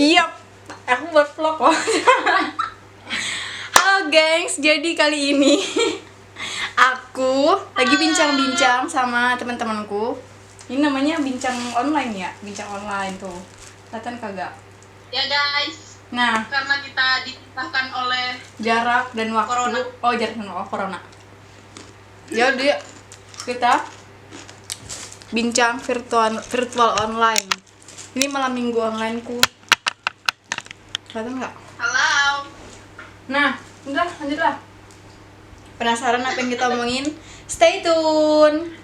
Iya, aku buat vlog loh. Halo gengs, jadi kali ini aku lagi bincang-bincang sama teman-temanku. Ini namanya bincang online ya, bincang online tuh. Kelihatan kagak? Ya guys. Nah, karena kita dipisahkan oleh jarak dan waktu. Corona. Oh, jarak dan waktu corona. Jadi kita bincang virtual online. Ini malam minggu onlineku. Kelihatan nggak? Halo. Nah, udah lanjutlah. Penasaran apa yang kita omongin? Stay tune.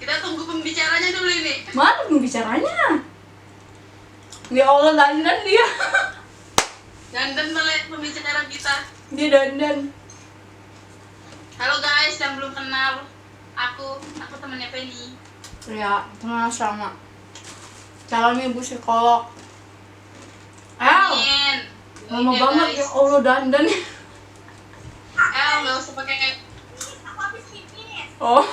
Kita tunggu pembicaranya dulu ini. Mana pembicaranya? Ya Allah, dandan dia. Dandan melek pembicara kita. Dia dandan. Halo guys yang belum kenal. Aku temannya Penny. Ya, teman sama. Calon ibu psikolog. Amin. Lama Ya, banget guys. ya Allah dandan. Nggak usah pakai Oh.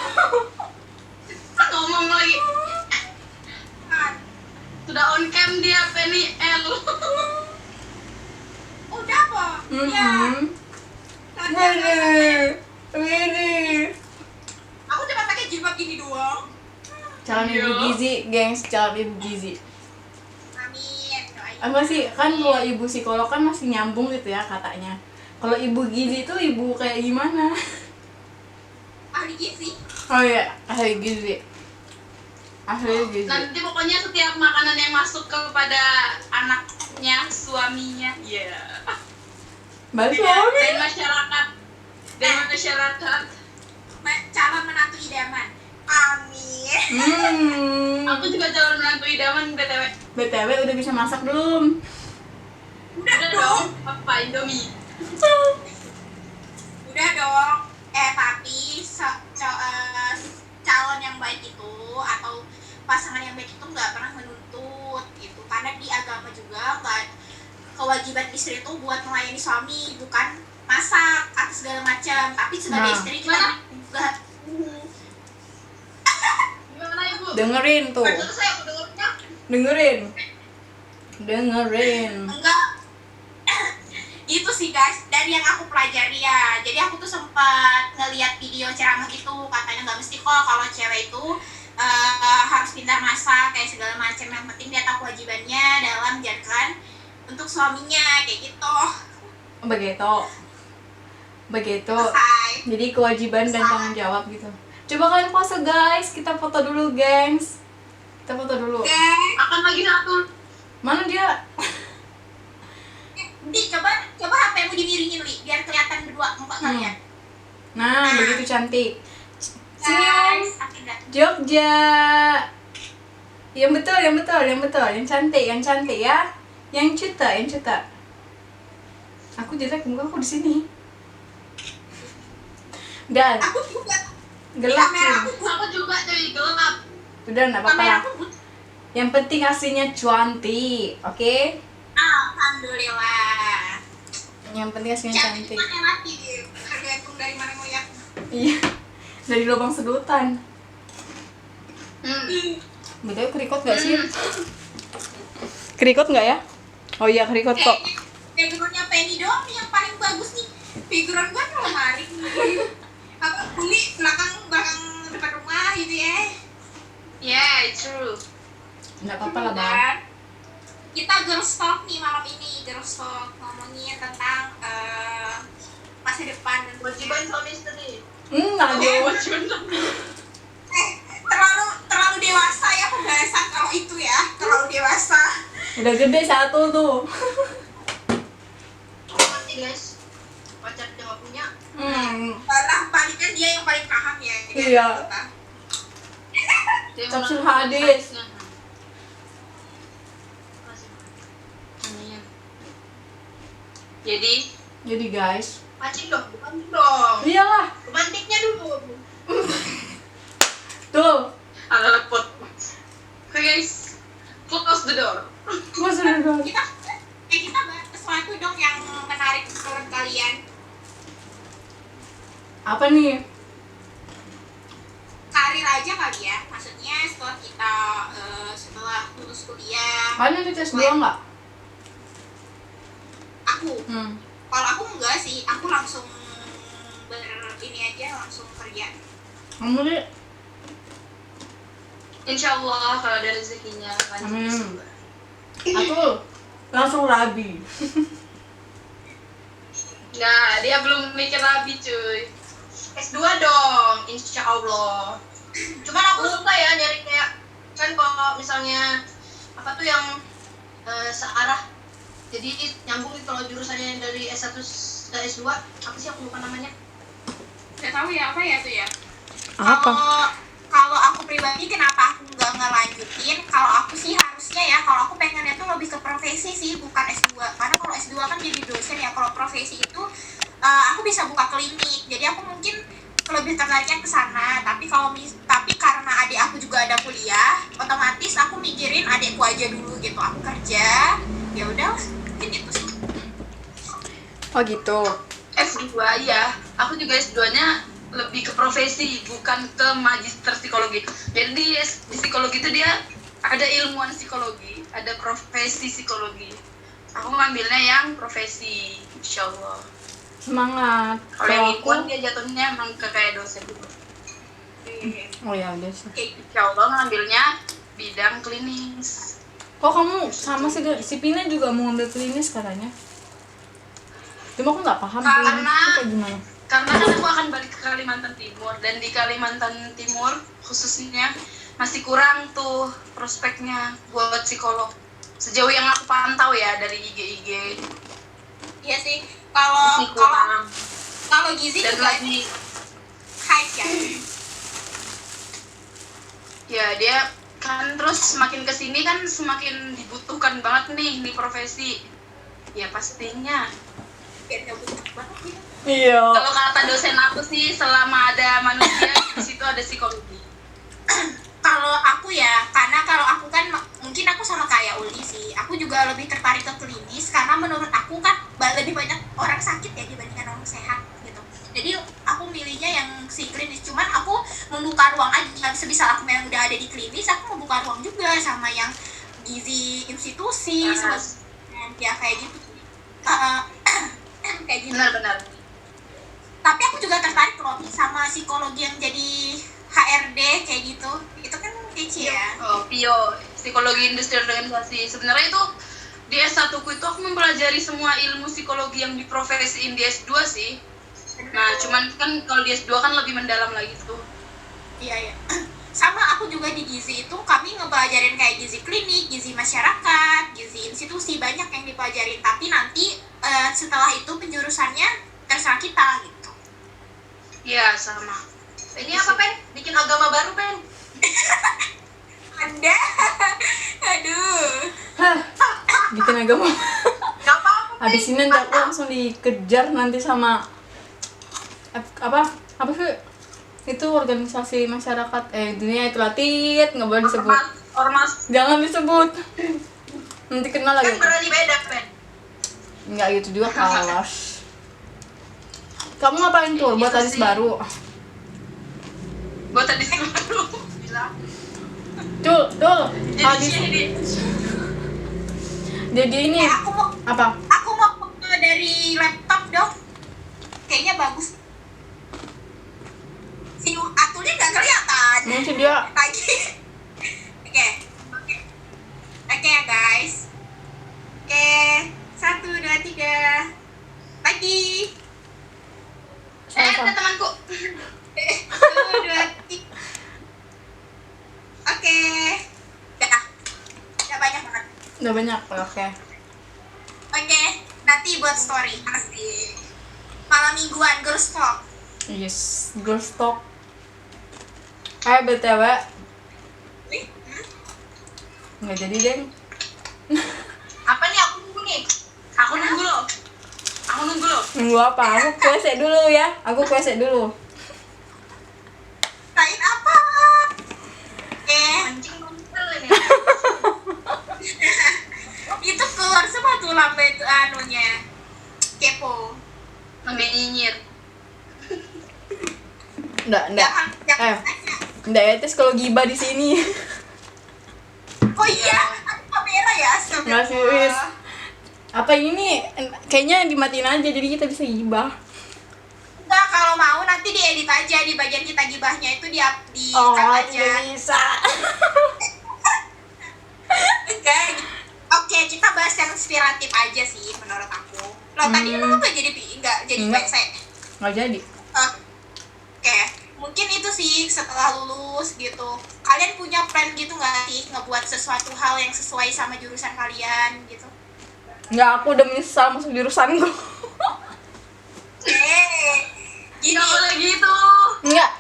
ngomong lagi. Sudah on cam dia Penny L. Udah kok. Ya. Ini. Aku cuma pakai jilbab gini doang. Calon ibu gizi, gengs, calon ibu gizi. Amin. Doain. Apa sih, kan kalau ibu psikolog kan masih nyambung gitu ya katanya. Kalau ibu gizi itu ibu kayak gimana? Ahli gizi. Oh iya, ahli gizi. Ahli gizi. Nanti pokoknya setiap makanan yang masuk kepada anaknya, suaminya, ya. Balik Dan suami. masyarakat. Dan masyarakat. Calon menantu idaman. Amin. Aku juga calon menantu idaman BTW. BTW udah bisa masak belum? Udah Udah dong. dong, apa Indomie? Udah dong. Tapi calon yang baik itu atau pasangan yang baik itu nggak pernah menuntut gitu. Karena di agama juga nggak, kewajiban istri itu buat melayani suami, bukan masak atau segala macam. Tapi sebagai Nah. istri kita juga Gimana ibu? Dengerin tuh. Baca saya aku dengernya. Dengerin. enggak. Itu sih guys, dari yang aku pelajari ya. Jadi aku tuh sempat ngeliat video ceramah gitu, katanya nggak mesti kok kalau cewek itu harus pintar masak kayak segala macam. Yang penting dia tahu kewajibannya dalam menjalankan untuk suaminya kayak gitu. Begitu. Selesai. Jadi kewajiban dan tanggung jawab gitu. Coba kalian pose guys, kita foto dulu gengs. Kita foto dulu. Oke. Akan lagi satu. Mana dia? Di coba HP-mu dimiringin Li, biar kelihatan berdua muka kalian. Nah, begitu cantik. Senyum. Guys, aku enggak. Jogja. Yang betul, yang cantik ya. Yang cuta. Aku jelek muka aku di sini. Dan Aku juga. gelap Kamera sih. aku Aku juga cuy, gelap. Udah enggak apa-apa. kamera aku Yang penting aslinya cantik, oke? alhamdulillah. Yang penting aslinya cantik. Cantik mati, tergantung dari mana mau lihat. Iya. Dari lubang sedotan. Hmm. Betul kerikot gak sih? Kerikot nggak ya? Oh iya kerikot kok. Backgroundnya Penny doang nih yang paling bagus nih. Background gua tuh lemari nih. Apa beli belakang depan rumah gitu ya. Yeah, it's true. Nggak apa-apa lah bang. Dan kita girls talk nih malam ini, girls talk ngomongin tentang masa depan dan Kewajiban suami istri. Aduh. Kewajiban suami. terlalu dewasa ya pembahasan kalau itu ya, terlalu dewasa. Udah gede satu tuh. Pasti guys. Pacar dia nggak punya. Malah baliknya dia yang paling paham ya. Iya. Kita. Dia Tafsir malah hadis. saiznya. Amin. Jadi Guys, pancing dong, bukan dong. iyalah. Romantiknya dulu. Tuh. Ala pot. Oke guys, close the door. Gua sudah dong. Kita bahas sesuatu dong yang menarik menurut kalian. Apa nih? Karir aja aja kali ya. Maksudnya setelah kita setelah lulus kuliah. Kalian itu tes 2 nggak? Aku, Hmm. kalau aku enggak sih, aku langsung ini aja, langsung kerja. Kamu deh. Insya Allah kalau ada rezekinya lanjut Amin. S2. Aku langsung rabi. Nah, dia belum mikir rabi cuy. S2 dong, insya Allah. Cuman aku suka ya nyari kayak, kan kalau misalnya apa tuh yang searah, jadi nyambung gitu kalau jurusannya dari S1 ke S2, apa sih aku lupa namanya. Gak tahu ya apa ya tuh ya. Apa? Kalau aku pribadi kenapa aku nggak ngelanjutin? Kalau aku sih harusnya ya, kalau aku pengennya tuh lebih ke profesi sih, bukan S2. Karena kalau S2 kan jadi dosen ya. Kalau profesi itu aku bisa buka klinik. Jadi aku mungkin lebih tertariknya ke sana. Tapi karena adik aku juga ada kuliah, otomatis aku mikirin adikku aja dulu gitu. Aku kerja, ya udah, mungkin itu sih. Oh gitu. S2 ya, aku juga S2-nya lebih ke profesi, bukan ke magister psikologi. Jadi di psikologi itu dia ada ilmuwan psikologi, ada profesi psikologi. Aku ngambilnya yang profesi, insya Allah. Semangat. Kalau yang Kalau ilmuwan aku, dia jatuhnya emang ke kayak dosen gitu. oh ya udah sih. Insya Allah ngambilnya bidang klinis. Kok kamu sama si Pina juga mau ngambil klinis katanya? Cuma aku nggak paham klinis itu kayak gimana. Karena kan aku akan balik ke Kalimantan Timur, dan di Kalimantan Timur khususnya masih kurang tuh prospeknya buat psikolog. Sejauh yang aku pantau ya dari IG. Iya sih. Masih kurang. Kalau gizi Dan juga lagi hype ya. ya dia kan terus semakin kesini kan semakin dibutuhkan banget nih profesi. Ya pastinya. Biar nggak butuh banget gitu. Iya. Kalau kata dosen aku sih, selama ada manusia di situ ada psikologi. Kalau aku ya, karena kalau aku kan mungkin aku sama kayak Uli sih. Aku juga lebih tertarik ke klinis karena menurut aku kan lebih banyak orang sakit ya dibandingkan orang sehat gitu. Jadi aku milihnya yang si klinis. Cuman aku membuka ruang aja. Sebisa aku memang udah ada di klinis, aku membuka ruang juga sama yang gizi institusi, ya kayak gitu. Kayak gitu. Benar-benar. Tapi aku juga tertarik loh sama psikologi yang jadi HRD kayak gitu. Itu kan kece ya. Oh, PIO, psikologi industri organisasi. Sebenarnya itu di S1 ku itu aku mempelajari semua ilmu psikologi yang diprofesiin di S2 sih. Nah, cuman kan kalau di S2 kan lebih mendalam lagi tuh. Iya. Sama aku juga di gizi itu kami ngepelajarin kayak gizi klinik, gizi masyarakat, gizi institusi, banyak yang dipelajarin. Tapi nanti setelah itu penjurusannya terserah kita gitu. Iya, sama. Ini apa, Pen? Bikin agama baru, Pen? Anda, aduh. Hah, bikin agama. Gak apa-apa. Habis ini nanti aku langsung dikejar nanti sama apa sih itu organisasi masyarakat dunia itu latit nggak boleh disebut. Ormas. Jangan disebut. Nanti kenal lagi. Kan berani beda, Pen. Nggak gitu juga kalas. Kamu ngapain tuh buat Itu hadis sih. baru? Buat hadis baru. Gila. Tuh, Jadi hadis. ini. Jadi ini Aku mau apa? foto dari laptop dong. Kayaknya bagus. Si Atulnya nggak kelihatan. Mungkin dia Lagi. Oke. Oke ya guys. Oke. 1, 2, 3. Lagi. Ada temanku. 1, 2, 3. Oke. Udah banyak banget. udah banyak. Oke. Oke. Nanti buat story. Asik. Malam mingguan girls talk. Yes, girls talk. BTW Nih, nggak jadi deng. Apa nih aku nunggu nih? Aku nunggu loh. Nunggu apa? Aku kuese dulu ya. Aku kuese dulu. Lain apa? Anjing nongkel ini. Itu keluar semua tuh lambe itu anunya. Kepo. Sambil nyinyir. Enggak. Jangan Eh. tanya. Nggak etis kalau gibah di sini. Oh iya, ada kamera ya, Nggak serius. Apa ini kayaknya dimatiin aja jadi kita bisa gibah. Enggak, kalau mau nanti diedit aja di bagian kita gibahnya itu di Oh, cut aja. tidak bisa. Oke, kita bahas yang inspiratif aja sih menurut aku. Lo tadi lo nggak jadi Enggak. PC. Nggak jadi. Oke, mungkin itu sih setelah lulus gitu. Kalian punya plan gitu nggak sih ngebuat sesuatu hal yang sesuai sama jurusan kalian gitu? Nggak, aku udah menyesal masuk jurusanku. Gini. Nggak boleh gitu. Enggak.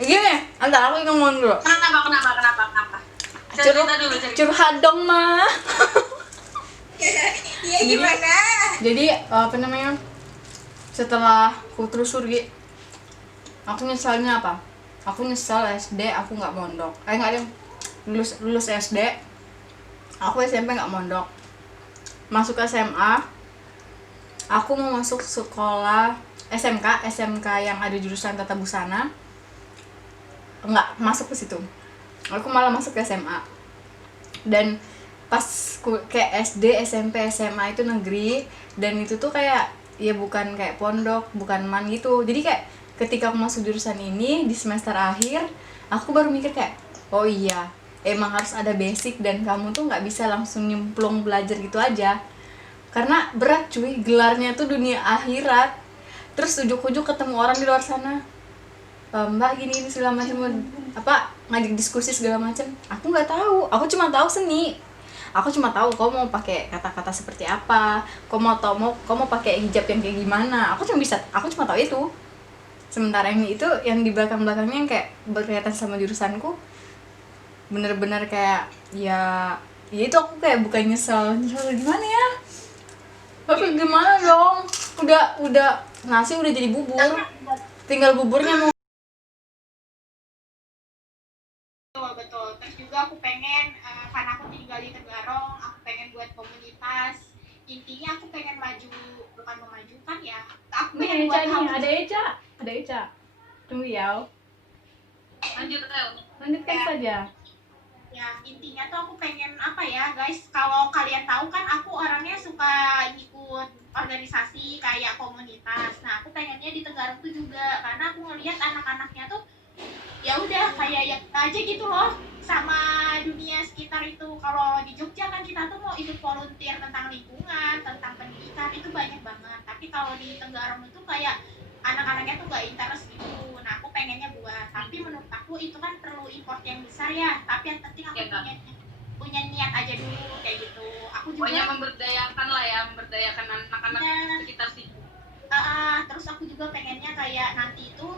Gini, antar aku ngomong dulu. Kenapa? Cerita dulu. Curhat dong, Ma. Iya gimana? Jadi apa namanya? Setelah aku telusuri, aku nyesalnya apa? Aku nyesal SD aku nggak mondok. Nggak deh. Lulus SD, aku SMP nggak mondok. Masuk SMA, aku mau masuk sekolah SMK yang ada jurusan tata busana. Nggak masuk ke situ. Aku malah masuk ke SMA. Dan pas kayak SD, SMP, SMA itu negeri, dan itu tuh kayak ya bukan kayak pondok, bukan man gitu. Jadi kayak ketika aku masuk jurusan ini di semester akhir, aku baru mikir kayak, oh iya, emang harus ada basic dan kamu tuh nggak bisa langsung nyemplung belajar gitu aja. Karena berat cuy, gelarnya tuh dunia akhirat. Terus ujuk-ujuk ketemu orang di luar sana, Mbak gini segala macam, apa ngajak diskusi segala macam. Aku nggak tahu, aku cuma tahu seni. Aku cuma tahu kau mau pakai kata-kata seperti apa, kau mau pakai hijab yang kayak gimana. Aku cuma tahu itu. Sementara ini itu yang di belakang-belakangnya yang kayak berkaitan sama jurusanku, bener-bener kayak ya itu aku kayak bukan nyesel gimana ya. Tapi gimana dong? Udah nasi udah jadi bubur. Tinggal buburnya mau. Betul. Terus juga aku pengen karena aku tinggal di Tegarong, aku pengen buat komunitas. Intinya aku pengen bukan memajukan ya. Aku pengen buat hal Ada Eca. Tunggu ya. Lanjutkan saja. Ya, intinya tuh aku pengen apa ya, guys? Kalau kalian tahu kan aku orangnya suka ikut organisasi kayak komunitas. Nah, aku pengennya di Tegarong tuh juga karena aku ngelihat anak-anaknya tuh ya udah kayak ya aja gitu loh sama dunia sekitar itu. Kalau di Jogja kan kita tuh mau ikut volunteer tentang lingkungan, tentang pendidikan itu banyak banget. Tapi kalau di Tenggarong itu kayak anak-anaknya tuh gak interest gitu. Nah aku pengennya buat, tapi menurut aku itu kan perlu import yang besar ya. Tapi yang penting aku punya niat aja dulu kayak gitu. Aku juga pokoknya memberdayakan anak-anak sekitar situ. Terus aku juga pengennya kayak nanti itu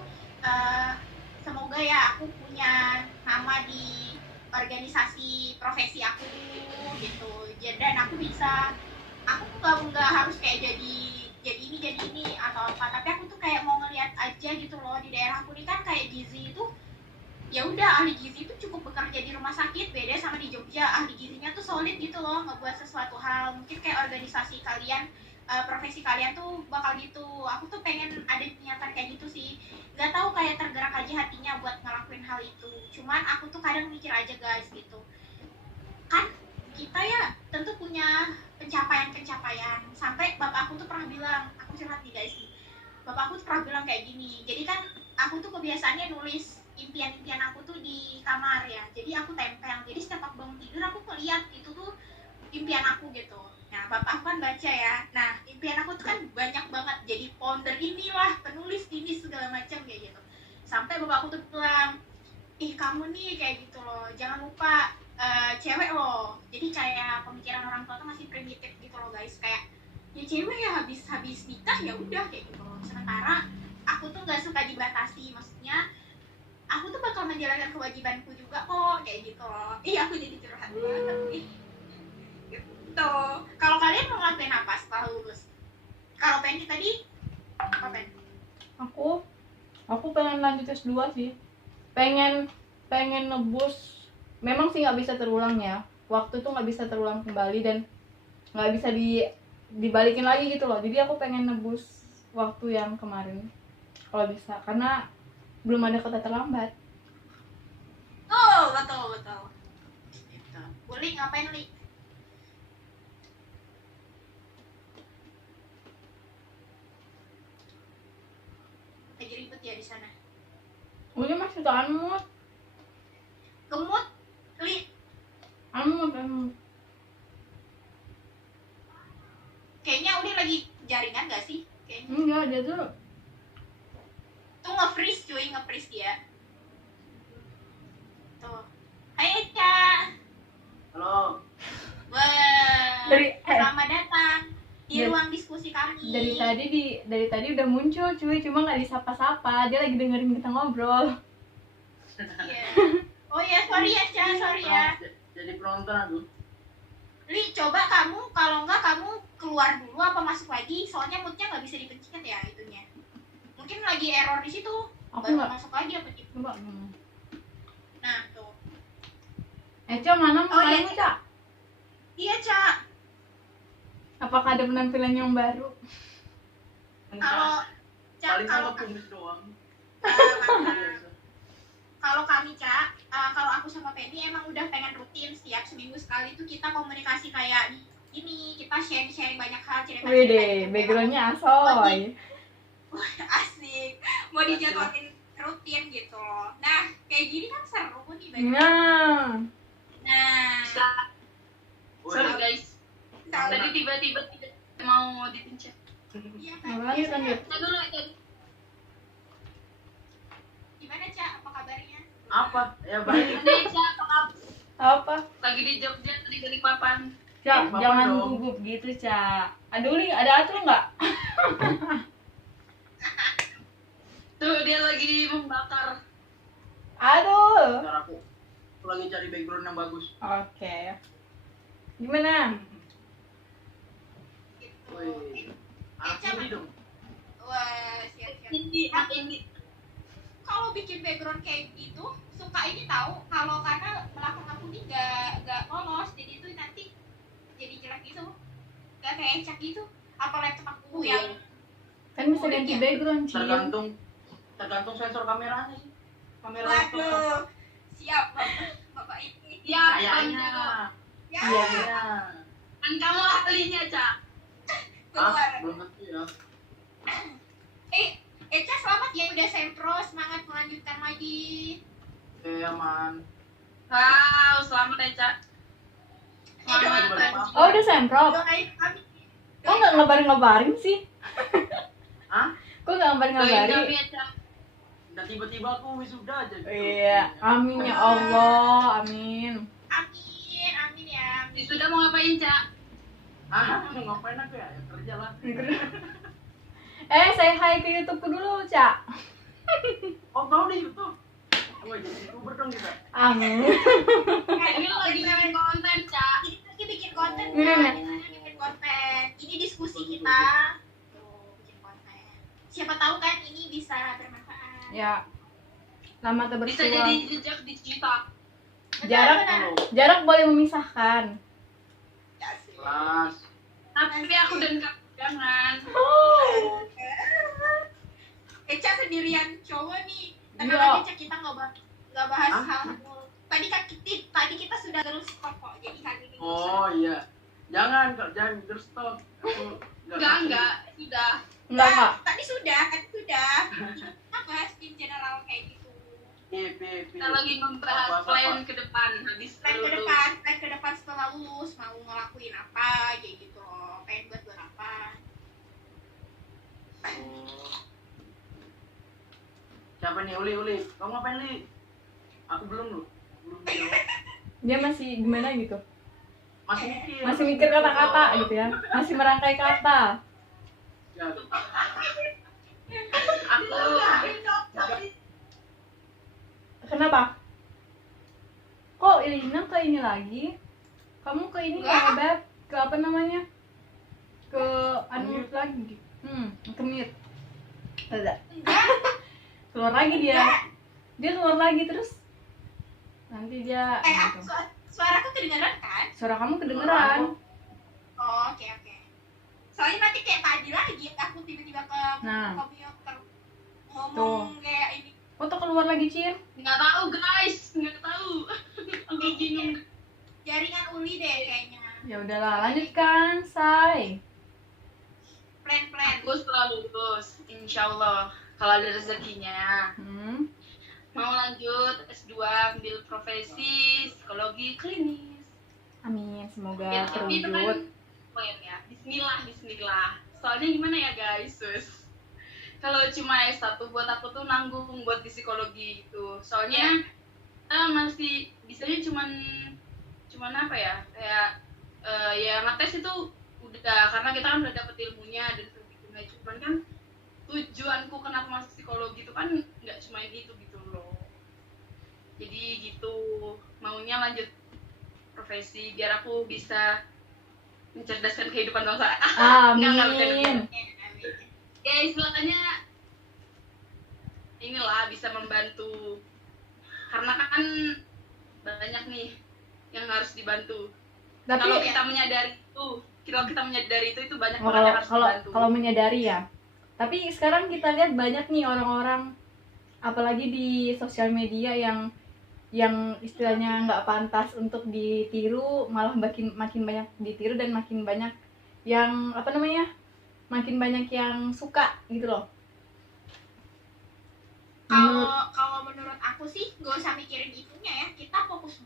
semoga ya aku punya nama di organisasi profesi aku gitu. Dan aku nggak harus kayak jadi ini atau apa, tapi aku tuh kayak mau ngeliat aja gitu loh di daerah aku nih kan kayak gizi itu ya udah ahli gizi itu cukup bekerja di rumah sakit, beda sama di Jogja ahli gizinya tuh solid gitu loh ngebuat sesuatu hal. Mungkin kayak organisasi kalian profesi kalian tuh bakal gitu. Aku tuh pengen ada niatan kayak gitu sih, nggak tahu kayak tergerak aja hatinya buat ngelakuin hal itu. Cuman aku tuh kadang mikir aja guys gitu kan, kita ya tentu punya pencapaian sampai bapak aku tuh pernah bilang, aku curhat nih guys nih, bapak aku tuh pernah bilang kayak gini. Jadi kan aku tuh kebiasaannya nulis impian-impian aku tuh di kamar ya, jadi aku tempel. Jadi setiap aku bangun tidur aku ngeliat itu tuh impian aku gitu. Nah bapak aku kan baca ya, nah impian aku tuh kan banyak banget, jadi founder inilah, penulis ini segala macam kayak gitu. Sampai bapak aku tuh bilang, ih kamu nih kayak gitu loh, jangan lupa cewek loh. Jadi kayak pemikiran orang tua tuh masih primitif gitu loh guys, kayak ya cewek ya habis nikah ya udah kayak gitu loh. Sementara aku tuh nggak suka dibatasi, maksudnya aku tuh bakal menjalankan kewajibanku juga kok kayak gitu loh. Aku jadi curhat banget nih gitu. Kalau kalian mau ngelakuin apa setelah lulus? Kalau Penny tadi apa Pen? Aku pengen lanjut S2 sih. Pengen nebus. Memang sih nggak bisa terulang ya. Waktu tuh nggak bisa terulang kembali dan nggak bisa dibalikin lagi gitu loh. Jadi aku pengen nebus waktu yang kemarin kalau bisa, karena belum ada kata terlambat. betul. Gitu. Uli ngapain Li? Lagi ribet ya di sana. Uli masih tuh anmut. Gemut Li. Anmut. Kayaknya Uli lagi jaringan gak sih? Kayaknya. Enggak, dia tuh Tuh nge-freeze cuy, nge-freeze dia. Tuh. Hai Eca. Halo. Wah. Selamat datang di Dari- ruang diskusi kami. dari tadi udah muncul cuy, cuma nggak disapa-sapa. Dia lagi dengerin kita ngobrol. Iya. Oh ya, sorry ya, Ca, sorry ya. Jadi penonton aku. Li, coba kamu, kalau enggak kamu keluar dulu apa masuk lagi? Soalnya moodnya nggak bisa dipencet ya itunya. Mungkin lagi error di situ. Aku Baru nggak. masuk lagi apa gitu. Coba. Nah, tuh. Eca mana Oh, mukanya, iya. Ca? Iya, Ca. Apakah ada penampilan yang baru? Kalau Ca, paling kalau sama kumis doang. kalau kami Ca, kalau aku sama Penny emang udah pengen rutin setiap seminggu sekali tuh kita komunikasi kayak ini, kita sharing banyak hal, cerita. Wih, backgroundnya asoy. Asik, mau dijadwalin rutin gitu loh. Nah, kayak gini kan seru nih background. Nah, Nah, Sorry guys, tahu tadi tiba-tiba tidak mau dipencet. iya apa lagi kan dia? Nah dulu aja. Gimana Ca, apa kabarnya? Apa? Ya baik. Nih, Cak, maaf. Apa? Lagi di Jogja tadi dari papan. Ca, Bapak jangan dong. gugup gitu, Ca. Aduh, Li, ada atur nggak? Tuh dia lagi membakar. Aduh. Ntar aku lagi cari background yang bagus. Oke. Gimana? Gitu. Wih. Anak Eca, ini dong. wah, siap-siap. Ini. Kalau bikin background kayak gitu suka ini tahu kalau karena belakang aku nih nggak polos, jadi itu nanti jadi jelek gitu, nggak kayak Ecak gitu. Apa laptop aku yang Kan bisa ganti background, Ci. Tergantung sensor kameranya sih. Kamera laptop. waduh siap bapak ini Ya, Kayaknya. ya Kayaknya. kan kamu ahlinya, Cak. keluar. Belum tentu ya. Eca selamat ya udah sempro, semangat melanjutkan lagi. Oke, aman. Wow, selamat ya, Cak. Doain Selamat. Oh, udah semprot. doain kami. Kok nggak ngabarin-ngabarin sih? Hah? Kok nggak Doain kami ngabarin-ngabarin? ya, Cak. Dan tiba-tiba aku wisuda aja gitu. Iya, amin ya Allah, amin. Amin ya. Amin. Sudah mau ngapain, Cak? Ah, mau ngapain aku ya? Ya kerja lah. Say hi ke YouTube-ku dulu, Ca. Oh, kau di YouTube. Wah, jadi YouTuber dong kita. Amin. Ini lagi bikin konten, Cak. Ini lagi bikin konten Ini ya. nih. Ini bikin konten. Ini diskusi kita. Tuh, bikin konten. Siapa tahu kan ini bisa bermanfaat. Ya, selamat Bisa berjuang. jadi jejak digital. Jarak, Benar. jarak boleh memisahkan. Kelas. Tapi aku dan kamu jangan. Eca sendirian cowok nih. Tenang Iya. aja Cak, kita nggak bahas Hah? hal tadi kita sudah girls talk kok. Jadi kali ini Oh iya. Jangan girls talk. Aku Enggak, sudah. Enggak, Kak. Tadi sudah. Kita bahas in general kayak gitu. Kita lagi membahas plan ke depan habis Plan lulus. ke depan setelah lulus mau ngelakuin apa kayak gitu loh. Pengen buat apa? Siapa nih? Uli. Kamu ngapain, Li? Aku belum lu. Belum jawab. Dia masih gimana gitu? Masih mikir. Masih mikir kata-kata gitu ya. Masih merangkai kata. Ya. Aku Kenapa? Kok Ilina ke ini lagi? Kamu ke ini ya, Beb? Ke apa namanya? Ke unmute lagi. Ke mute. Tidak. Keluar lagi dia. Dia keluar lagi terus. Nanti dia gitu. Suaraku kedengeran kan? Suara kamu kedengeran. Oh, oke. Soalnya nanti kayak tadi lagi aku tiba-tiba ke Nah. komputer ngomong kayak ini. Kok tuh keluar lagi, Cin? nggak tahu guys, nggak tahu. Ya udahlah, lanjutkan, Say. Plan. Aku selalu lulus, insya Allah. Kalau ada rezekinya. Hmm. Mau lanjut S2, ambil profesi psikologi klinis. Amin, semoga Ya, tapi itu kan terwujud. lumayan ya. Bismillah. Soalnya gimana ya guys, sus? Kalau cuma S1 buat aku tuh nanggung buat di psikologi gitu. Soalnya masih bisanya cuman apa ya? Kayak ya ngetes itu udah, karena kita kan udah dapet ilmunya dan sebagainya. Cuman kan tujuanku kenapa masuk psikologi itu kan nggak cuma itu gitu loh. Jadi gitu, maunya lanjut profesi biar aku bisa mencerdaskan kehidupan bangsa. Nggak bercanda. Amin. Ya istilahnya inilah bisa membantu, karena kan banyak nih yang harus dibantu. Tapi Kalau kita menyadari itu banyak oh, banget yang harus kalau dibantu. kalau menyadari ya. Tapi sekarang kita lihat banyak nih orang-orang, apalagi di sosial media yang istilahnya nggak pantas untuk ditiru, malah makin banyak ditiru dan makin banyak yang apa namanya, makin banyak yang suka gitu loh. Kalau menurut aku sih nggak usah mikirin itunya ya, kita fokus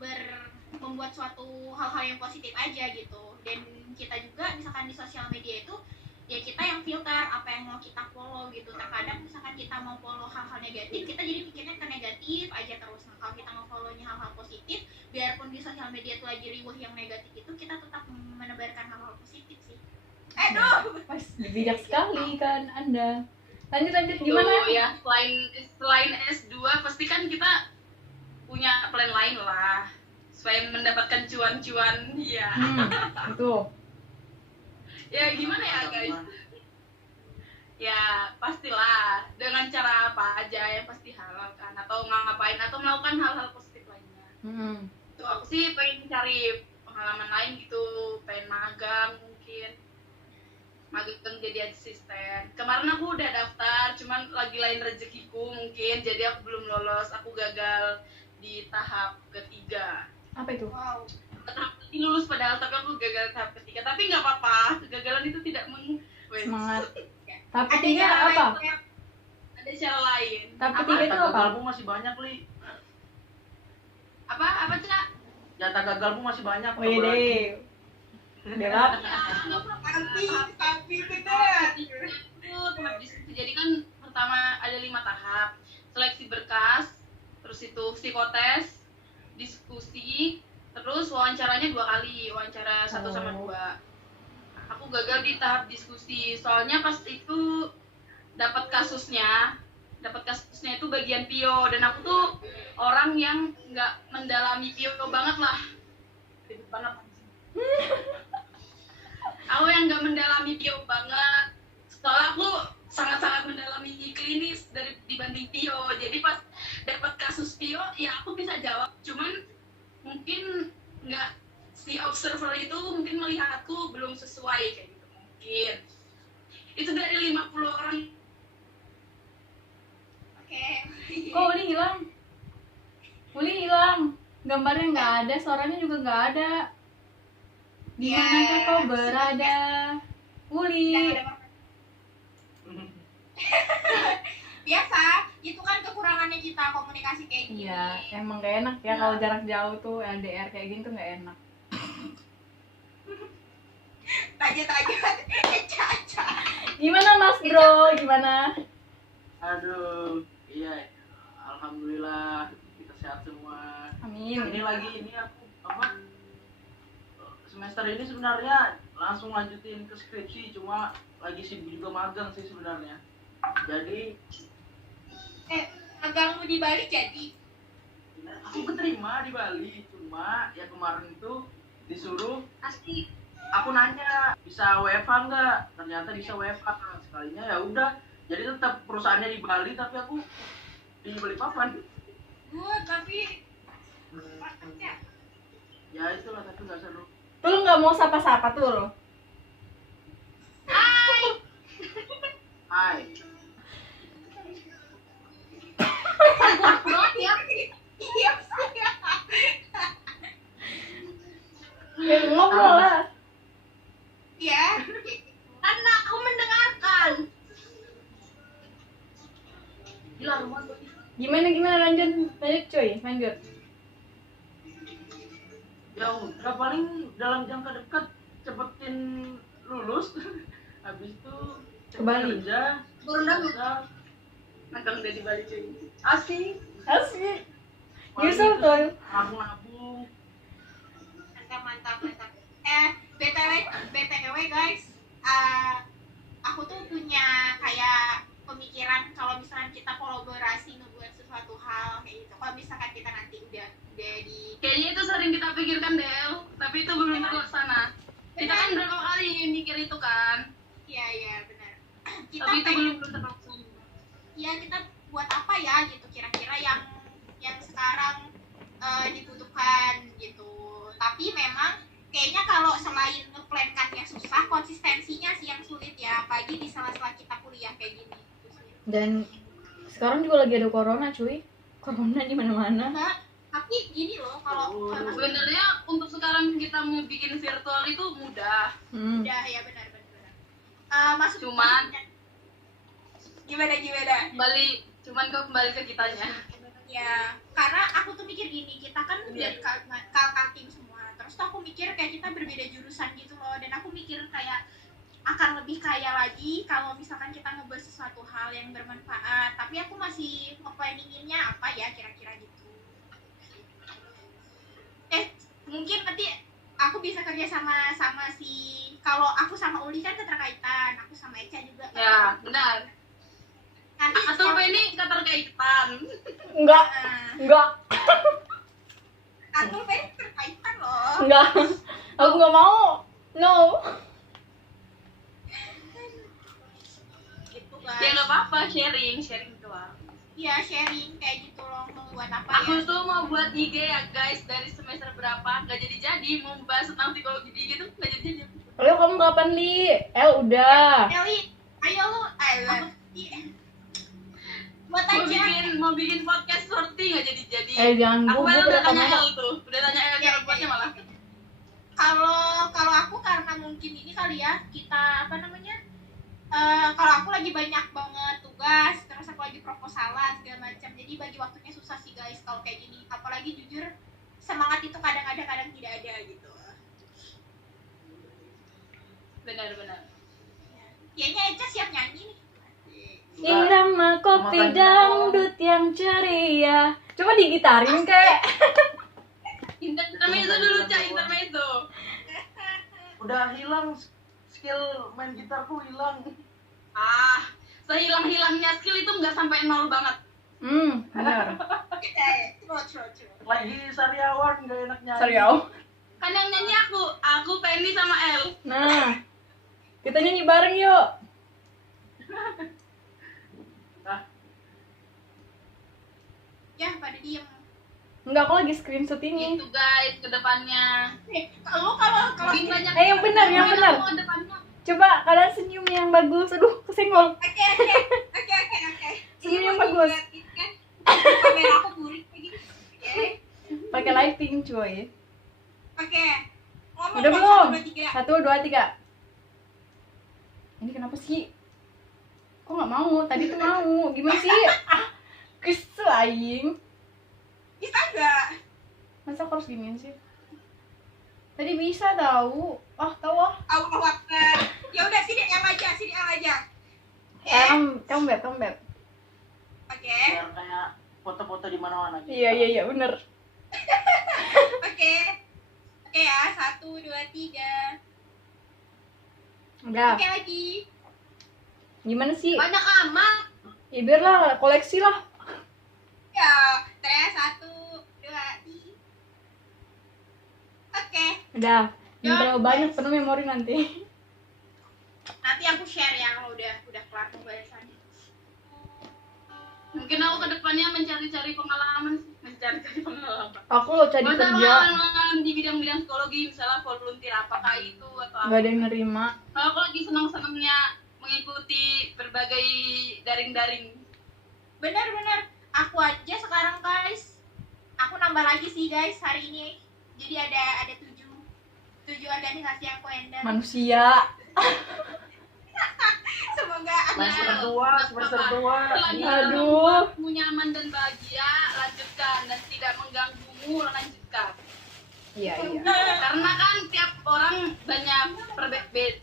membuat suatu hal-hal yang positif aja gitu. Dan kita juga misalkan di sosial media itu ya kita yang filter apa yang mau kita follow gitu. Terkadang misalkan kita mau follow hal-hal negatif, kita jadi pikirnya ke negatif aja terus. Nah, kalau kita mau follownya hal-hal positif, biarpun di sosial media itu lagi riuh yang negatif itu, kita tetap menebarkan hal-hal positif sih. Pas bijak sekali kan Anda. Lanjut gimana? Ya selain S2 pasti kan kita punya plan lain lah supaya mendapatkan cuan-cuan ya. Itu. Ya gimana ya guys? Ya pastilah dengan cara apa aja yang pasti halal kan, atau ngapain atau melakukan hal-hal positif lainnya. Tuh aku sih pengen cari pengalaman lain gitu, pengen magang mungkin. Magang jadi asisten. Kemarin aku udah daftar, cuman lagi lain rezekiku mungkin, jadi aku belum lolos. Aku gagal di tahap ketiga. Apa itu? Wow. Tahap tadi lulus padahal, tapi aku gagal tahap ketiga. Tapi nggak apa-apa, kegagalan itu tidak Semangat. Tahap Ada ketiga cara apa? lain, Ada cara lain. Tahap Apa? ketiga itu Jatah apa? gagalmu masih banyak, Li. Apa Cak? Jatah gagalmu masih banyak. Oh iya deh. Belak. Tapi bener. Tahap diskusi. Jadi kan pertama ada 5 tahap. Seleksi berkas, terus itu psikotes, diskusi, terus wawancaranya 2 kali, wawancara 1 sama 2. Aku gagal di tahap diskusi, soalnya pas itu dapat kasusnya itu bagian PIO, dan aku tuh orang yang nggak mendalami PIO banget lah. Ribet banget. Aku yang nggak mendalami PIO banget, soalnya aku sangat-sangat mendalami klinis dibanding PIO. Jadi pas dapat kasus PIO ya aku bisa jawab, cuman mungkin nggak, si observer itu mungkin melihatku belum sesuai kayak gitu mungkin. Itu dari 50 orang. Oke. Kok Uli hilang? Gambarnya nggak ada, suaranya juga nggak ada. Di Ya, manakah kau berada? Uli. Biasa, itu kan kekurangannya kita komunikasi kayak gini. Iya, emang gak enak ya kalau jarak jauh tuh LDR kayak gini tuh gak enak. Lanjut. Caca. Gimana Mas Bro? Gimana? Aduh, iya. Alhamdulillah kita sehat semua. Amin. Ini aku apa? Semester ini sebenarnya langsung lanjutin ke skripsi, cuma lagi sibuk juga magang sih sebenarnya. Jadi magangmu di Bali jadi? aku keterima di Bali, cuma ya kemarin itu disuruh, Asli. aku nanya bisa WFH nggak, ternyata bisa WFH. Sekalinya ya udah, jadi tetap perusahaannya di Bali tapi aku di Balikpapan. Tapi Ya itulah, tapi nggak seru. Tuh lu gak mau sapa-sapa tuh lo? Hai. Iya. Ngobrol lah. cuy, lanjut. Ya udah paling dalam jangka dekat cepetin lulus. Habis itu Ke Bali. kerja. Berenang Bisa. magang udah di Bali cuy. Asik. Asik. Paling Nyusul itu tuh. nabung-nabung. Mantap. BTW guys, aku tuh punya kayak pemikiran kalau misalkan kita kolaborasi ngebuat sesuatu hal kayak gitu. Kalau misalkan kita nanti udah di Kayaknya itu sering kita pikirkan Del, tapi itu belum terlaksana. Kita kan berapa kali mikir itu kan, iya benar. Kita tapi itu pengen belum terlaksana. ya kita buat apa ya gitu kira-kira yang sekarang dibutuhkan gitu. Tapi memang kayaknya kalau selain ngeplankannya susah, konsistensinya sih yang sulit ya, apalagi di sela-sela kita kuliah kayak gini. Dan sekarang juga lagi ada corona cuy. Corona di mana-mana. Enggak, tapi gini loh kalau Sebenarnya untuk sekarang kita mau bikin virtual itu mudah. udah ya benar. Masuk Cuman gimana? cuman kembali ke kitanya. Ya, karena aku tuh mikir gini, kita kan dari kalkatim semua. Terus tuh aku mikir kayak kita berbeda jurusan gitu loh, dan aku mikir kayak akan lebih kaya lagi kalau misalkan kita ngebuat sesuatu hal yang bermanfaat. Tapi aku masih nge-planninginnya apa ya kira-kira gitu. Mungkin nanti aku bisa kerja sama si, kalau aku sama Uli kan keterkaitan, aku sama Eca juga. Ya, benar. Nanti Atau ini keterkaitan. Enggak. Atau terkaitan loh. Enggak. Aku enggak mau. No. Gitu kan. Ya nggak apa-apa, sharing doang. Iya, sharing kayak gitu loh, mau buat apa Aku ya. tuh mau buat IG ya guys, dari semester berapa nggak jadi mau bahas tentang psikologi di IG tuh nggak jadi. Ayo kamu kapan, Li? Udah. Eli, ayo lu, buat aja. Mau bikin podcast sorti nggak jadi. Jangan Aku malah gue udah tanya pertama. El tuh, udah tanya El cara buatnya malah. Kalau aku karena mungkin ini kali ya, kita apa namanya? Kalau aku lagi banyak banget tugas, terus aku lagi proposalan segala macam. Jadi bagi waktunya susah sih guys kalau kayak gini. Apalagi jujur semangat itu kadang ada kadang tidak ada gitu. Benar. Kayaknya Eca siap nyanyi nih. Irama kopi dangdut yang ceria. Coba digitarin kek. Intermezzo dulu Cak, intermezzo. Udah hilang skill main gitarku hilang. Sehilang-hilangnya skill itu nggak sampai 0 banget. Benar. True. Lagi sariawan gak enak nyanyi. Serius. Kan yang nyanyi aku Penny sama El. Nah, kita nyanyi bareng yuk. Ya, pada diem. Enggak, aku lagi screenshot ini. Gitu guys, ke depannya. Kalau Makin banyak. yang benar. Ke depannya. Coba kalian senyum yang bagus. Aduh, kesenggol. Oke. Senyum yang bagus. Kamera aku burik lagi. Oke. Pakai lighting, cuy. Oke. Ngomong Udah dong, belum? 1, 2, 3. Ini kenapa sih? Kok nggak mau? Tadi tuh mau. Gimana sih? Kesel aing. Bisa nggak? Masa aku harus giniin sih? Tadi bisa tahu. Tahu ah. Allahu Akbar. Ya udah sini El aja. Kamu beb. Oke. Biar kayak foto-foto di mana-mana gitu. Iya, bener. Oke ya, 1, 2, 3. Udah. Oke lagi. Gimana sih? Banyak amat. Ya biarlah, koleksi lah. Ya, 1, 2, 3. Oke. Udah. Ya. Jangan terlalu banyak, penuh memori nanti. Nanti aku share ya kalau udah kelar pembahasannya. Mungkin aku ke depannya mencari-cari pengalaman. Aku lo cari Masa kerja. pengalaman di bidang-bidang psikologi, misalnya volunteer apakah itu atau apa. Gak ada yang nerima. Kalau aku lagi senang-senangnya mengikuti berbagai daring-daring. Benar. Aku aja sekarang guys. Aku nambah lagi sih guys hari ini. Jadi ada 7 organisasi yang aku handle. Manusia. Semoga semester 2. Selagi Aduh. membuatmu nyaman dan bahagia, lanjutkan, dan tidak mengganggumu, lanjutkan. Iya. Karena kan tiap orang banyak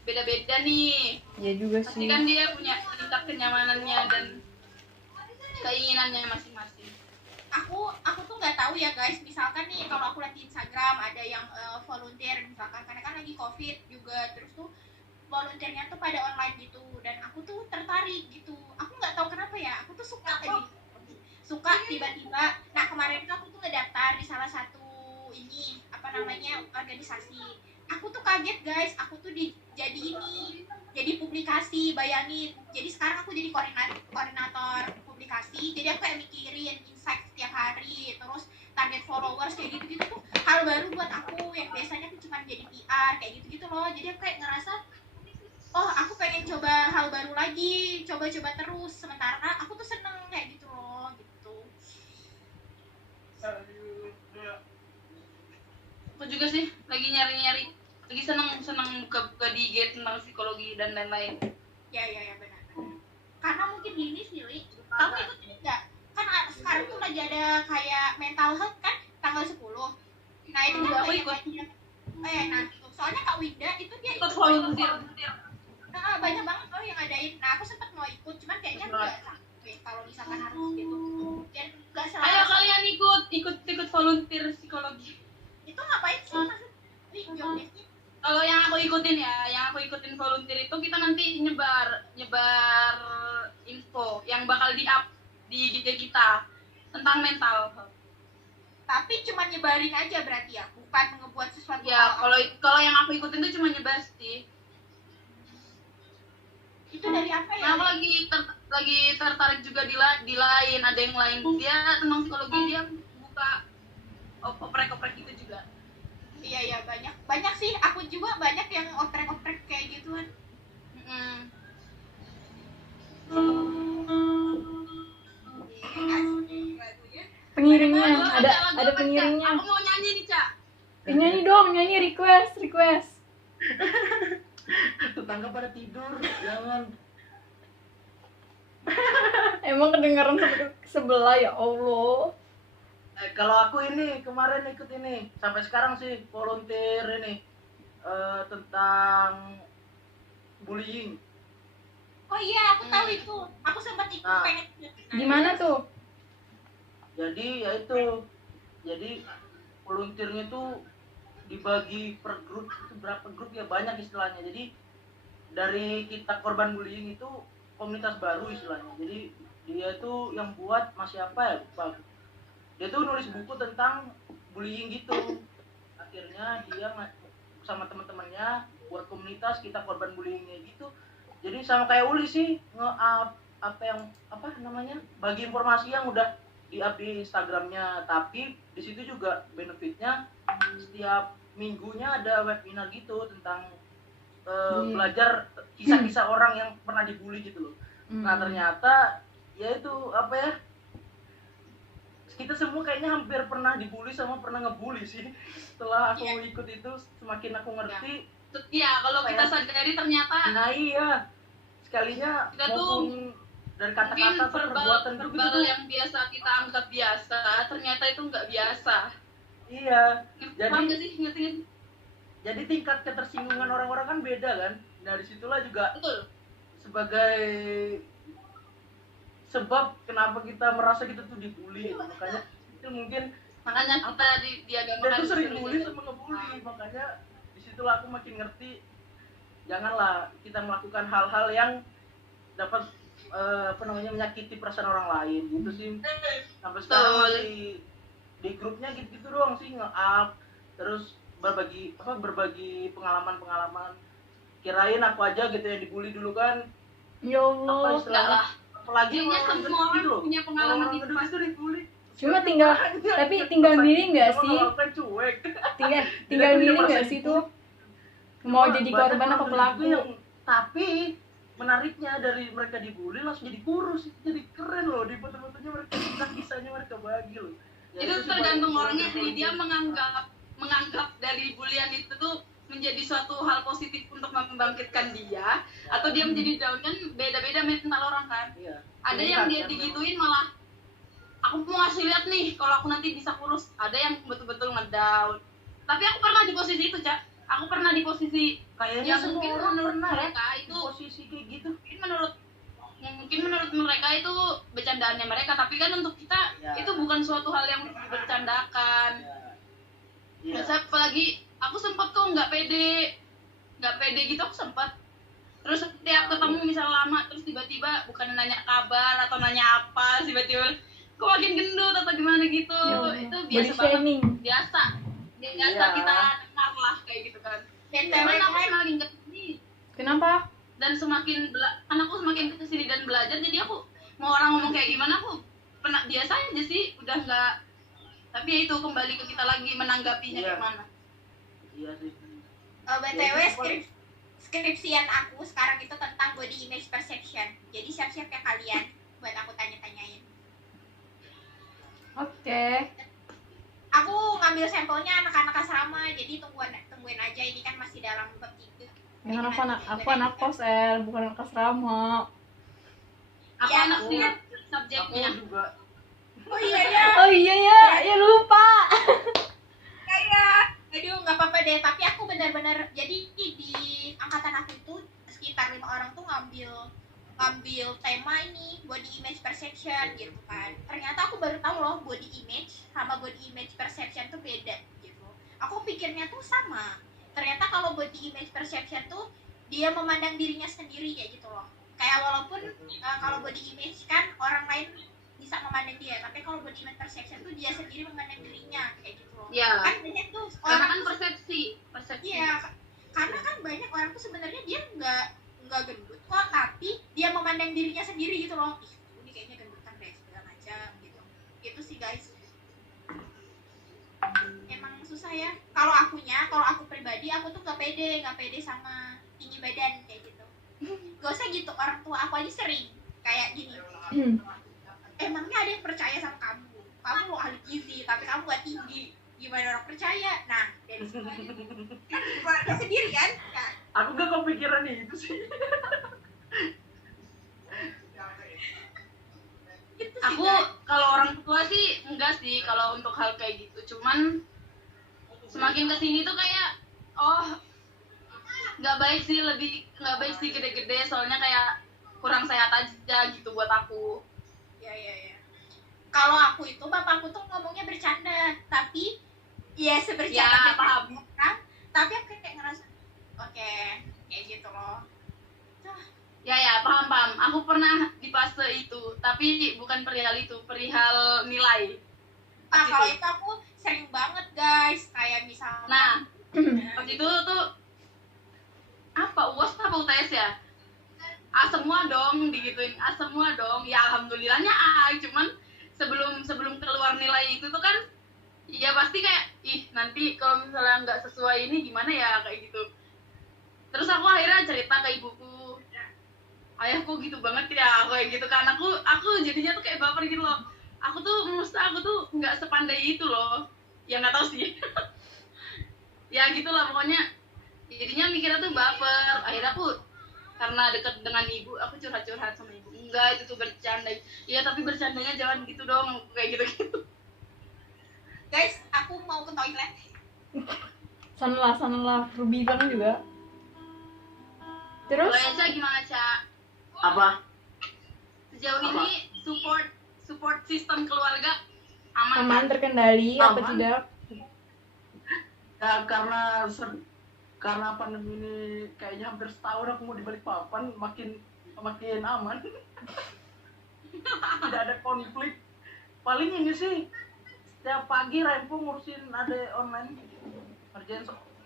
beda-beda nih. Iya juga Pasti sih. kan dia punya tingkat kenyamanannya dan keinginannya masing-masing. Aku tuh nggak tahu ya guys, misalkan nih kalau aku lihat di Instagram ada yang volunteer misalkan, karena kan lagi covid juga, terus tuh volunteernya tuh pada online gitu, dan aku tuh tertarik gitu. Aku nggak tahu kenapa ya, aku tuh suka tiba-tiba. Nah kemarin tuh aku tuh ngedaftar di salah satu ini apa namanya organisasi. Aku tuh kaget guys, aku tuh jadi publikasi, bayangin. Jadi sekarang aku jadi koordinator publikasi. Jadi aku kayak mikirin insight setiap hari, terus target followers kayak gitu-gitu tuh hal baru buat aku yang biasanya tuh cuma jadi PR kayak gitu-gitu loh. Jadi aku kayak ngerasa, oh aku pengen coba hal baru lagi, coba-coba terus. Sementara aku tuh seneng kayak gitu loh gitu. Aku juga sih lagi nyari-nyari, lagi seneng buka di IG tentang psikologi dan lain-lain. Ya benar. Karena mungkin gini sih, Li. Kamu ikut ini enggak? Kan sekarang tuh lagi ada kayak mental health kan tanggal 10. Nah, itu juga Aku banyak ikut. nah, itu. Soalnya Kak Winda itu dia Ikut volunteer. banyak banget loh yang ngadain. Nah, aku sempat mau ikut, cuman kayaknya enggak sampai kalau misalkan harus gitu. Dan enggak Ayo selalu. kalian ikut volunteer psikologi. Itu ngapain sih maksud Li jobdesknya? Kalau yang aku ikutin volunteer itu kita nanti nyebar info yang bakal di-up di IG kita tentang mental health. Tapi cuma nyebarin aja berarti ya, bukan ngebuat sesuatu. Ya, kalau yang aku ikutin itu cuma nyebar sih. Itu dari apa ya? Nah, aku lagi tertarik juga di lain, ada yang lain dia tentang psikologi, dia buka oprek-oprek gitu juga. Iya banyak sih. Aku juga banyak yang oprek-oprek kayak gituan. Pengiringnya Lagu ada apa, Cak? pengiringnya. Aku mau nyanyi nih, Cak. Nyanyi dong, nyanyi request. Tetangga pada tidur, jangan. Emang kedengaran sebelah ya Allah. Kalau aku ini kemarin ikut ini sampai sekarang sih volunteer ini tentang bullying. Oh iya, aku tahu itu. Aku sempat ikut Nah. pengen. Gimana tuh? Jadi ya itu, jadi volunteernya tuh dibagi per grup, itu berapa grup ya, banyak istilahnya. Jadi dari kita korban bullying itu komunitas baru istilahnya. Jadi dia tuh yang buat masih apa ya, lupa. Dia tuh nulis buku tentang bullying gitu. Akhirnya dia sama teman-temannya buat komunitas kita korban bullyingnya gitu. Jadi sama kayak Uli sih, bagi informasi yang udah di-up di Instagramnya. Tapi di situ juga benefitnya setiap minggunya ada webinar gitu tentang belajar kisah-kisah orang yang pernah dibully gitu loh. Nah ternyata ya itu apa ya, kita semua kayaknya hampir pernah dibully sama pernah ngebully sih. Setelah aku ikut itu semakin aku ngerti. Iya, kalau kita sadari ternyata Nah iya, sekalinya kita maupun dari mungkin kata-kata atau perbuatan verbal gitu. yang biasa kita anggap biasa, ternyata itu nggak biasa. Iya, Paham nggak sih? Ngerti? jadi tingkat ketersinggungan orang-orang kan beda kan. Dari situlah juga Betul. sebagai sebab kenapa kita merasa kita tuh dibully. Makanya itu mungkin Makanya kita diagamakan. dia tuh sering bully sama ngebully. Makanya disitulah aku makin ngerti, janganlah kita melakukan hal-hal yang dapat menyakiti perasaan orang lain gitu sih. Sampai sekarang masih di grupnya gitu doang sih, nge-up terus berbagi pengalaman. Kirain aku aja gitu yang dibully dulu kan. Ya Allah. Enggak lah. Apalagi Kayaknya semua orang punya pengalaman orang itu gedung itu dibully. Cuma tinggal milih nggak sih? Kan cuek. Tinggal milih nggak sih tuh? Mau jadi korban apa pelaku? Tapi menariknya dari mereka dibully langsung jadi kurus, jadi keren loh. Di foto-fotonya mereka kisahnya mereka bagi loh. Ya, Itu tergantung orangnya sih, dia menganggap dari bulian itu tuh menjadi suatu hal positif untuk membangkitkan dia, atau dia menjadi down, kan beda-beda mental orang kan. Iya. Ada Ini yang kan dia yang digituin malah, aku mau ngasih lihat nih kalau aku nanti bisa kurus. Ada yang betul-betul ngedown. Tapi aku pernah di posisi itu, Cak. Aku pernah di posisi kayaknya yang semua mungkin orang menurut pernah ya mereka itu di posisi kayak gitu. mungkin menurut mereka itu bercandaannya mereka, tapi kan untuk kita Ya. itu bukan suatu hal yang bercandakan. Iya. Biasa apalagi aku sempat kok nggak pede gitu, aku sempat. Terus setiap ketemu misal lama, terus tiba-tiba bukan nanya kabar atau nanya apa, tiba-tiba kok makin gendut atau gimana gitu. Itu biasa Body banget, shaming. biasa Iya. kita dengar lah kayak gitu kan. BTW Cuman aku guys, semakin kesini Kenapa? dan kan aku semakin kesini dan belajar, jadi aku mau orang ngomong kayak gimana aku pernah biasa aja sih, udah nggak. Tapi ya itu kembali ke kita lagi menanggapinya Iya. gimana. Iya sih. BTW Ya, itu skripsian aku sekarang itu tentang body image perception. Jadi siap-siap ya kalian buat aku tanya-tanyain. Oke. Aku ngambil sampelnya anak-anak asrama, jadi tungguin aja, ini kan masih dalam bab 3. Yang aku anak kos bukan anak asrama. Aku Ya, anak aku- sih Aku subjeknya. juga. Oh iya ya, Oh iya ya, ya lupa. aduh nggak apa-apa deh. Tapi aku benar-benar, jadi di angkatan aku itu sekitar 5 orang tuh ngambil tema ini body image perception gitu kan. Ternyata aku baru tahu loh body image sama body image perception tuh beda gitu. Aku pikirnya tuh sama. Ternyata kalau body image perception tuh dia memandang dirinya sendiri kayak gitu loh. Kayak walaupun kalau body image kan orang lain bisa memandang dia, tapi kalau body image perception tuh dia sendiri memandang dirinya kayak gitu loh. Ya, Kan banyak tuh karena orang kan tuh, persepsi. iya, karena kan banyak orang tuh sebenarnya dia nggak gendut kok, tapi dia memandang dirinya sendiri gitu loh. Ih, ini kayaknya gendutan deh segala macam gitu. Itu sih guys. Emang susah ya. Kalau aku pribadi, aku tuh nggak pede sama tinggi badan kayak gitu. Gak usah gitu, orang tua aku aja sering kayak gini. Emangnya ada yang percaya sama kamu? Kamu lo ahli gizi, tapi kamu gak tinggi. Gimana orang percaya? Nah, dari situ aja. Kan keluarga sendiri kan? Nah, Aku gak kepikiran itu sih. itu sih Aku guys. kalau orang tua sih enggak sih kalau untuk hal kayak gitu. Cuman semakin kesini tuh kayak nggak baik sih gede-gede, soalnya kayak kurang sehat aja gitu buat aku. Ya. Kalau aku itu, bapakku tuh ngomongnya bercanda, tapi ya sebercanda Ya, paham. orang, tapi aku kayak ngerasa, oke, kayak gitu loh. Ya, paham. Aku pernah di fase itu, tapi bukan perihal itu, perihal nilai. Ah, Gitu. kalau itu aku sering banget guys, kayak misalnya. Nah, waktu itu tuh apa UAS apa UTS ya? Semua dong digituin, semua dong. Ya alhamdulillahnya cuman sebelum keluar nilai itu tuh kan ya pasti kayak nanti kalau misalnya nggak sesuai ini gimana ya kayak gitu. Terus aku akhirnya cerita ke ibuku, ayahku gitu banget ya kayak gitu kan. Aku jadinya tuh kayak baper gitu loh. Aku tuh nggak sepandai itu loh. Ya nggak tahu sih. Ya gitulah pokoknya. Jadinya mikirnya tuh baper. Akhirnya aku karena dekat dengan ibu, aku curhat-curhat sama ibu. Enggak, itu tuh bercanda. Iya, tapi bercandanya jangan gitu dong, kayak gitu-gitu. Guys, aku mau ke toilet. Sana lah, Ruby bilang juga. Terus? Kalau Eca gimana, Ca? Apa? Sejauh Apa? ini support sistem keluarga aman Aman, kan? terkendali apa Aman. tidak? Ya, karena pandemi ini kayaknya hampir setahun aku mau di Balikpapan, makin aman. Tidak ada konflik. Paling ini sih setiap pagi Rempo ngurusin ada online,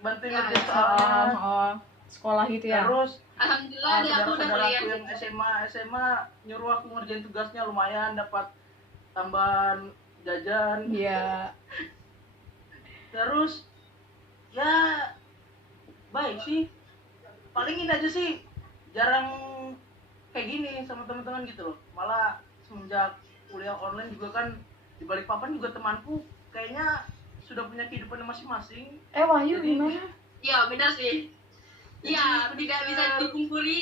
bantuin Ya, ngerjain soalnya. Sekolah gitu ya. Alhamdulillah Terus deh aku udah saudara-saudara kuliah. aku yang SMA nyuruh aku ngerjain tugasnya, lumayan dapat tambahan jajan. Iya. Terus ya baik sih, paling ini aja sih, jarang kayak gini sama teman-teman gitu loh. Malah semenjak kuliah online juga kan di Balikpapan juga temanku kayaknya sudah punya kehidupannya masing-masing. Wahyu Jadi- gimana? Iya benar sih. Iya, Jadi tidak bisa dipungkiri.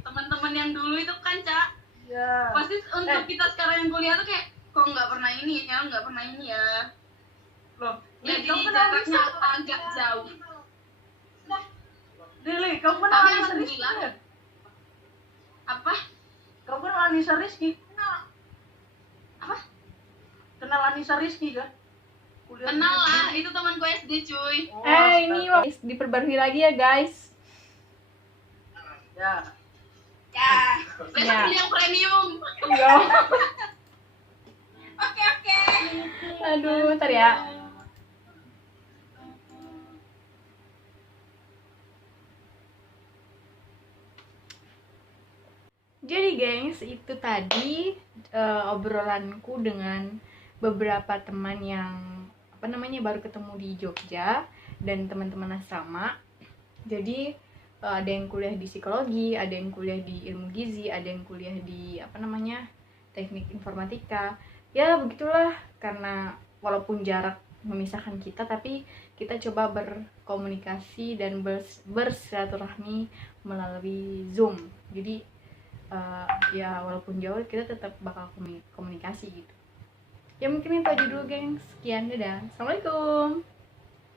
Teman-teman yang dulu itu kan, Cak, ya. pasti untuk kita sekarang yang kuliah tuh kayak kok nggak pernah ini ya, nggak pernah ini ya. Loh, Jadi kamu kenal jaraknya Anissa? agak jauh. Lili, kamu kenal Tapi Anissa Rizky alhamdulillah. ya? Apa? Kamu kenal Anissa Rizky? Apa? Kenal Anissa Rizky kan? Kuliah Kenal di- lah, itu temanku SD cuy. Oh, Ini astaga. diperbarui lagi ya guys. Ya. Ya, Besok Ya. beli yang premium. Iya. oke. Aduh, ntar ya. Jadi gengs, itu tadi obrolanku dengan beberapa teman yang baru ketemu di Jogja dan teman-teman asrama. Jadi ada yang kuliah di psikologi, ada yang kuliah di ilmu gizi, ada yang kuliah di teknik informatika. Ya begitulah, karena walaupun jarak memisahkan kita, tapi kita coba berkomunikasi dan bersilaturahmi melalui Zoom. Jadi ya walaupun jauh kita tetap bakal komunikasi gitu. Ya mungkin itu aja dulu gengs. Sekian, dadah. Assalamualaikum.